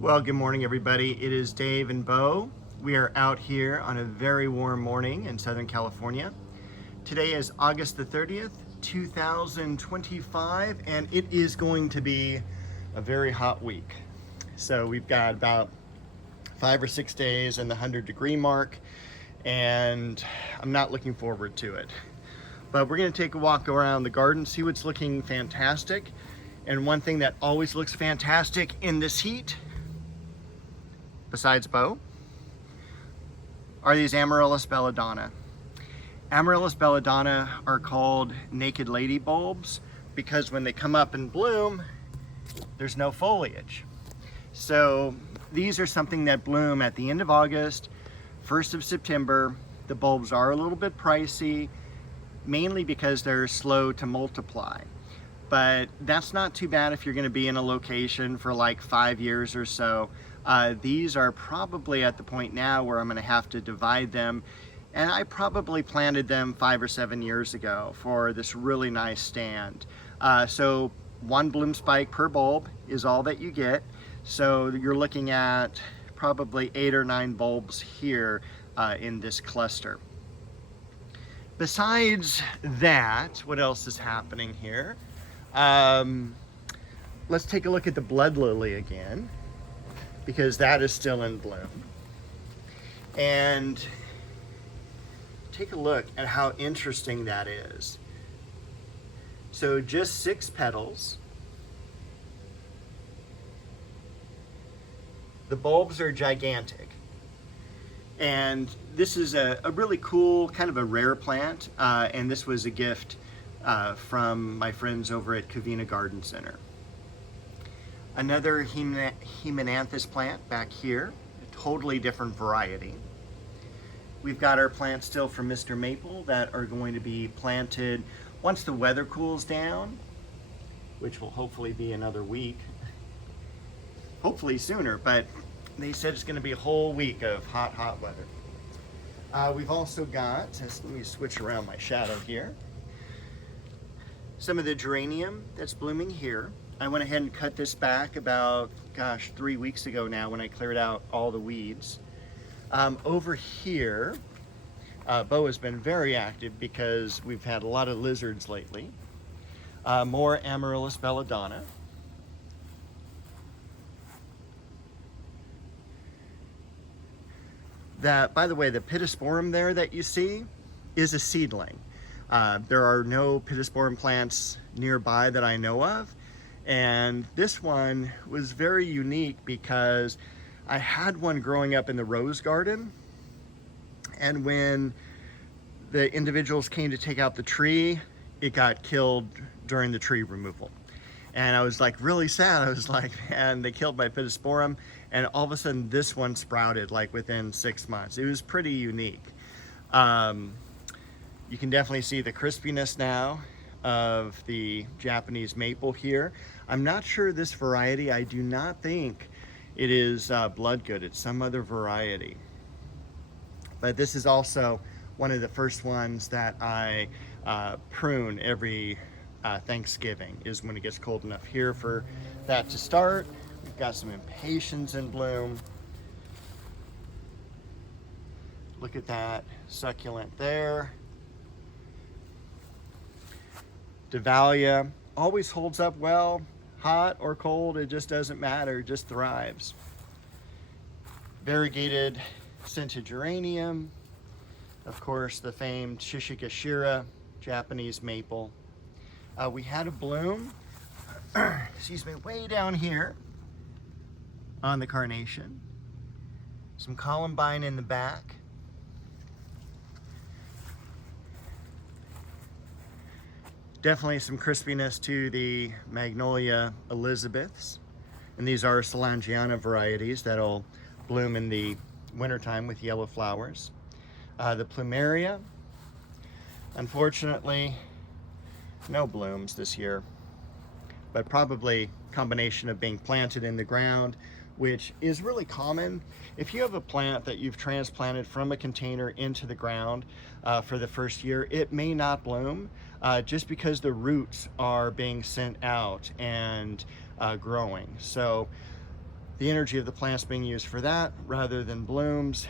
Well, good morning, everybody. It is Dave and Bo. We are out here on a very warm morning in Southern California. Today is August the 30th, 2025, and it is going to be a very hot week. So we've got about 5 or 6 days in the 100-degree mark, and I'm not looking forward to it. But we're going to take a walk around the garden, see what's looking fantastic. And one thing that always looks fantastic in this heat, besides Bo, are these Amaryllis Belladonna. Amaryllis Belladonna are called naked lady bulbs because when they come up and bloom, there's no foliage. So these are something that bloom at the end of August, 1st of September. The bulbs are a little bit pricey, mainly because they're slow to multiply. But that's not too bad if you're going to be in a location for like 5 years or so. These are probably at the point now where I'm going to have to divide them, and I probably planted them 5 or 7 years ago for this really nice stand. So one bloom spike per bulb is all that you get, so you're looking at probably 8 or 9 bulbs here in this cluster. Besides that, what else is happening here? Let's take a look at the blood lily again, because that is still in bloom. And take a look at how interesting that is. So just 6 petals. The bulbs are gigantic. And this is a really cool, kind of a rare plant. And this was a gift from my friends over at Covina Garden Center. Another Hemananthus plant back here, a totally different variety. We've got our plants still from Mr. Maple that are going to be planted once the weather cools down, which will hopefully be another week. Hopefully sooner, but they said it's going to be a whole week of hot weather. We've also got, let me switch around my shadow here, some of the geranium that's blooming here. I went ahead and cut this back about, 3 weeks ago now when I cleared out all the weeds. Over here, Bo has been very active because we've had a lot of lizards lately. More Amaryllis Belladonna. That, by the way, the pittosporum there that you see is a seedling. There are no pittosporum plants nearby that I know of. And this one was very unique because I had one growing up in the rose garden, and when the individuals came to take out the tree, it got killed during the tree removal. And I was like really sad. I was like, man, they killed my pittosporum, and all of a sudden this one sprouted like within 6 months. It was pretty unique. You can definitely see the crispiness now of the Japanese maple here. I'm not sure this variety, I do not think it is bloodgood. It's some other variety. But this is also one of the first ones that I prune every Thanksgiving, is when it gets cold enough here for that to start. We've got some impatiens in bloom. Look at that succulent there. Dahlia always holds up well, hot or cold, it just doesn't matter, it just thrives. Variegated scented geranium, of course the famed Shishikashira Japanese maple. We had a bloom, excuse me, way down here on the carnation. Some columbine in the back. Definitely some crispiness to the Magnolia Elizabeths. And these are Solangiana varieties that'll bloom in the wintertime with yellow flowers. The Plumeria, unfortunately, no blooms this year, but probably a combination of being planted in the ground, which is really common. If you have a plant that you've transplanted from a container into the ground for the first year, it may not bloom just because the roots are being sent out and growing. So the energy of the plants being used for that rather than blooms.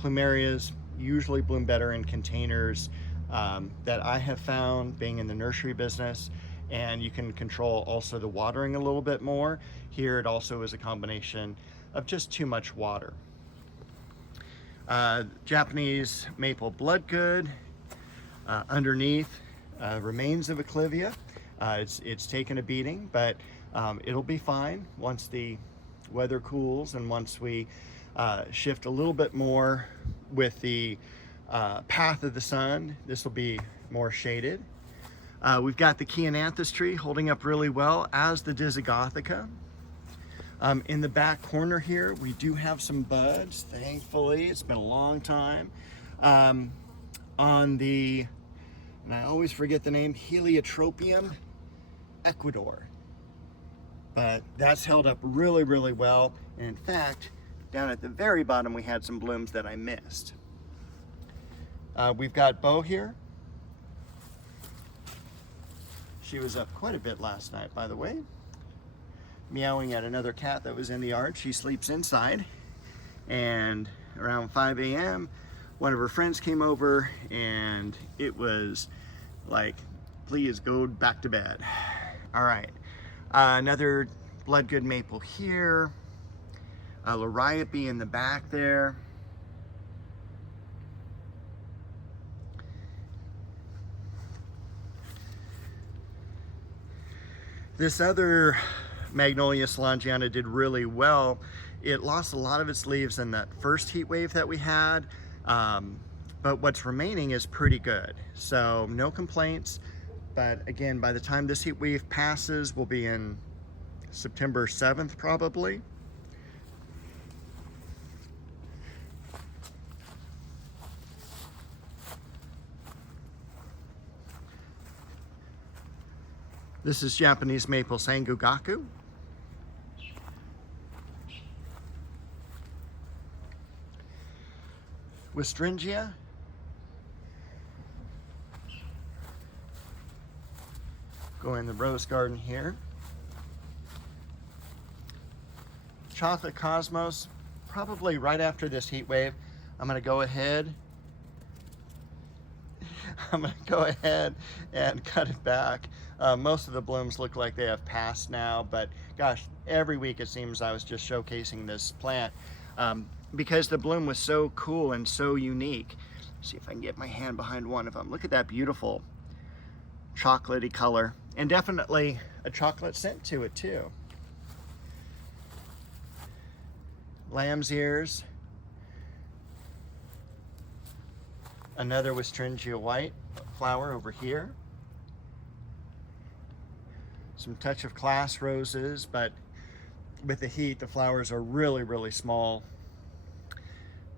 Plumerias usually bloom better in containers that I have found being in the nursery business, and you can control also the watering a little bit more. Here it also is a combination of just too much water. Japanese maple bloodgood underneath, remains of a clivia. It's taken a beating, but it'll be fine once the weather cools and once we shift a little bit more with the path of the sun. This will be more shaded. We've got the Chiananthus tree holding up really well, as the Disigothica. In the back corner here, we do have some buds, thankfully. It's been a long time. On the, and I always forget the name, Heliotropium Ecuador. But that's held up really, really well. And in fact, down at the very bottom, we had some blooms that I missed. We've got Bo here. She was up quite a bit last night, by the way, meowing at another cat that was in the yard. She sleeps inside, and around 5 a.m. one of her friends came over, and it was like, please go back to bed. All right, another bloodgood maple here, Liriope in the back there. This other Magnolia Solangiana did really well. It lost a lot of its leaves in that first heat wave that we had, but what's remaining is pretty good. So no complaints, but again, by the time this heat wave passes, we'll be in September 7th probably. This is Japanese maple Sangugaku. Westringia. Go in the rose garden here. Chocolate Cosmos, probably right after this heat wave, I'm gonna go ahead and cut it back. Most of the blooms look like they have passed now, but gosh, every week it seems I was just showcasing this plant because the bloom was so cool and so unique. Let's see if I can get my hand behind one of them. Look at that beautiful chocolatey color, and definitely a chocolate scent to it too. Lamb's ears. Another Westringia white flower over here. Some touch of class roses, but with the heat, the flowers are really, really small.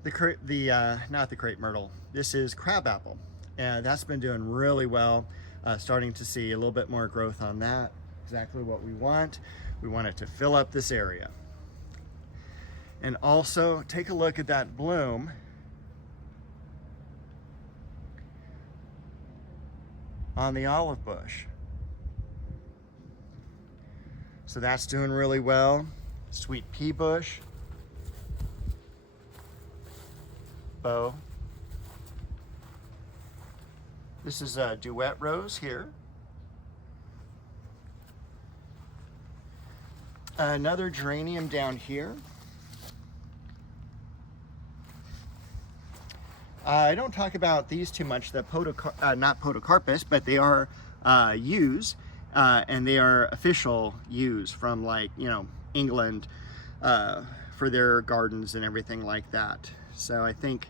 Not the crepe myrtle. This is crabapple, and that's been doing really well. Starting to see a little bit more growth on that. Exactly what we want. We want it to fill up this area. And also, take a look at that bloom. On the olive bush. So that's doing really well. Sweet pea bush. Bow. This is a duet rose here. Another geranium down here. I don't talk about these too much, the not podocarpus, but they are yews, and they are official yews from, like, you know, England for their gardens and everything like that. So I think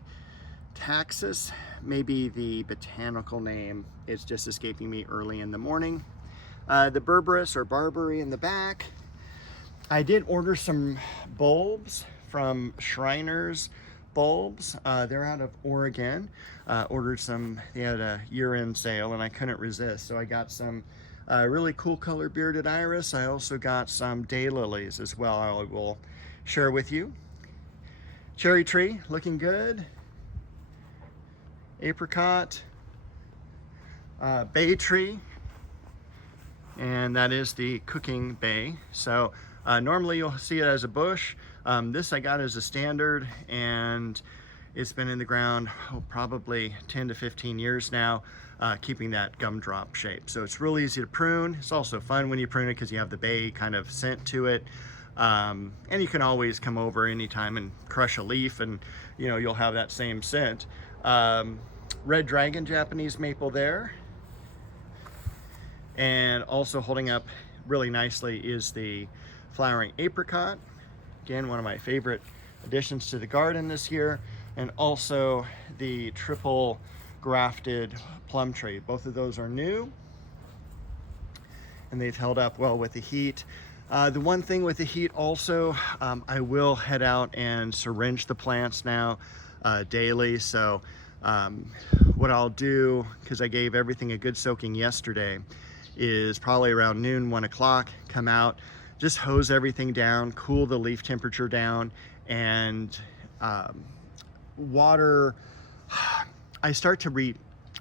Taxus may be the botanical name. It's just escaping me early in the morning. The Berberis or Barbary in the back. I did order some bulbs from Shriners Bulbs. They're out of Oregon. Ordered some, they had a year-end sale and I couldn't resist. So I got some really cool color bearded iris. I also got some daylilies as well. I will share with you. Cherry tree looking good. Apricot. Bay tree. And that is the cooking bay. So Normally you'll see it as a bush. This I got as a standard, and it's been in the ground probably 10 to 15 years now, keeping that gumdrop shape. So it's real easy to prune. It's also fun when you prune it because you have the bay kind of scent to it. And you can always come over anytime and crush a leaf, and you know, you'll have that same scent. Red Dragon Japanese maple there. And also holding up really nicely is the flowering apricot. Again, one of my favorite additions to the garden this year. And also the triple grafted plum tree. Both of those are new, and they've held up well with the heat. The one thing with the heat also, I will head out and syringe the plants now daily. So what I'll do, because I gave everything a good soaking yesterday, is probably around noon, 1 o'clock, come out, just hose everything down, cool the leaf temperature down, and water. I start to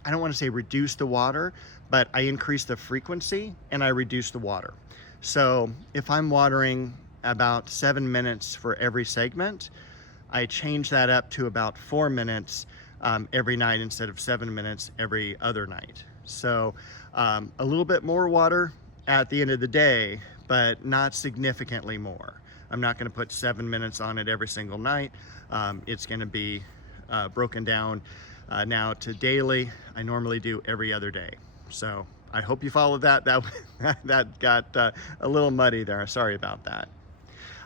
I don't want to say reduce the water, but I increase the frequency and I reduce the water. So if I'm watering about 7 minutes for every segment, I change that up to about 4 minutes every night instead of 7 minutes every other night. So a little bit more water at the end of the day, but not significantly more. I'm not going to put 7 minutes on it every single night. It's going to be broken down now to daily. I normally do every other day. So I hope you followed that. That got a little muddy there. Sorry about that.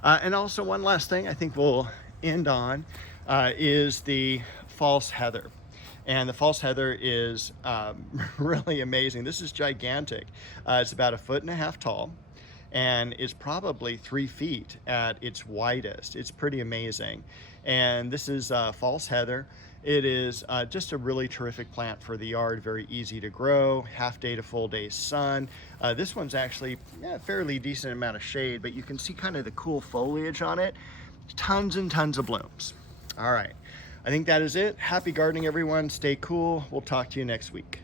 And also one last thing I think we'll end on is the false heather. And the false heather is really amazing. This is gigantic. It's about 1.5 feet tall, and it's probably 3 feet at its widest. It's pretty amazing. And this is false heather. It is just a really terrific plant for the yard, very easy to grow, half day to full day sun. This one's actually a fairly decent amount of shade, but you can see kind of the cool foliage on it. Tons and tons of blooms. All right, I think that is it. Happy gardening, everyone. Stay cool. We'll talk to you next week.